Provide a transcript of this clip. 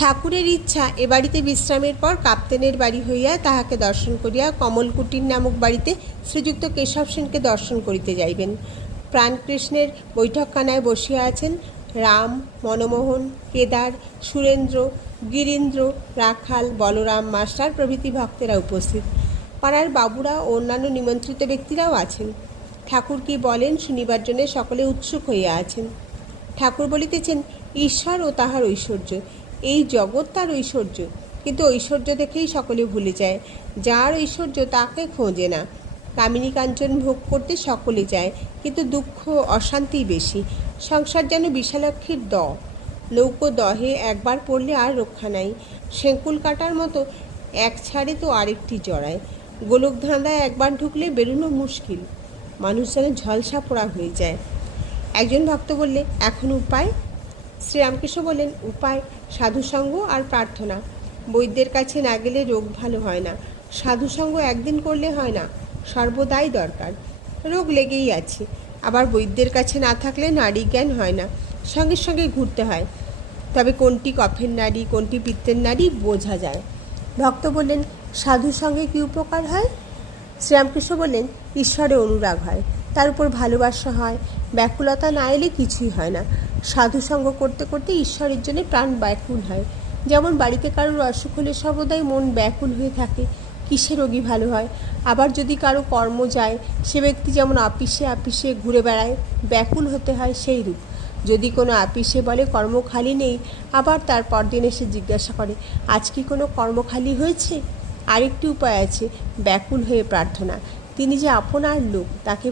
ঠাকুরের ইচ্ছা এ বাড়িতে বিশ্রামের পর কাপ্তেনের বাড়ি হইয়া তাহাকে দর্শন করিয়া কমলকুটির নামক বাড়িতে শ্রীযুক্ত কেশব সেনকে দর্শন করিতে যাইবেন। প্রাণকৃষ্ণের বৈঠকখানায় বসিয়া আছেন রাম, মনমোহন, কেদার, সুরেন্দ্র, গিরীন্দ্র, রাখাল, বলরাম মাস্টার প্রভৃতি ভক্তেরা উপস্থিত। পাড়ার বাবুরা ও অন্যান্য নিমন্ত্রিত ব্যক্তিরাও আছেন। ঠাকুর কি বলেন শুনিবার জন্য সকলে উৎসুক হইয়া আছেন। ঠাকুর বলিতেছেন, ঈশ্বর ও তাহার ঐশ্বর্য, এই জগৎ তার ঐশ্বর্য, কিন্তু ঐশ্বর্য দেখেই সকলে ভুলে যায়। যার ঐশ্বর্য তাকে খোঁজে না। কামিনী কাঞ্চন ভোগ করতে সকলে যায়, কিন্তু দুঃখ অশান্তি বেশি। সংসার যেন বিশালাক্ষীর নৌকো দহে একবার পড়লে আর রক্ষা নাই। শেঙ্কুল কাটার মতো এক ছাড়ে তো আরেকটি জড়ায়। গোলক ধাঁধায় একবার ঢুকলে বেরোনো মুশকিল। মানুষ যেন ঝলসা পোড়া হয়ে যায়। একজন ভক্ত বললে, এখন উপায়? শ্রীরামকৃষ্ণ বললেন, উপায় সাধুসঙ্গ আর প্রার্থনা। বৈদ্যের কাছে না গেলে রোগ ভালো হয় না। সাধুসঙ্গ একদিন করলে হয় না, সর্বদাই দরকার। রোগ লেগেই আছে। আবার বৈদ্যের কাছে না থাকলে নাড়ি জ্ঞান হয় না, সঙ্গে সঙ্গে ঘুরতে হয়। তবে কোনটি কফের নাড়ি কোনটি পিত্তের নাড়ি বোঝা যায়। ভক্ত বললেন, সাধুসঙ্গে কী উপকার হয়? শ্রীরামকৃষ্ণ বললেন, ঈশ্বরে অনুরাগ হয়, তার উপর ভালোবাসা হয়। ব্যাকুলতা না এলে কিছুই হয় না। সাধুসঙ্গ করতে করতে ঈশ্বরের জন্য প্রাণ ব্যাকুল হয়। যেমন বাড়িতে কারোর অসুখ হলে সর্বদাই মন ব্যাকুল হয়ে থাকে, কিসে রোগী ভালো হয়। আবার যদি কারো কর্ম যায়, সে ব্যক্তি যেমন আপিসে আপিসে ঘুরে বেড়ায়, ব্যাকুল হতে হয় সেই রূপ। যদি কোনো আপিসে বলে কর্ম খালি নেই, আবার তার পরদিন এসে জিজ্ঞাসা করে, আজ কি কোনো কর্ম খালি হয়েছে? আরেকটি উপায় আছে, ব্যাকুল হয়ে প্রার্থনা। তিনি যে আপনার লোক, তাকে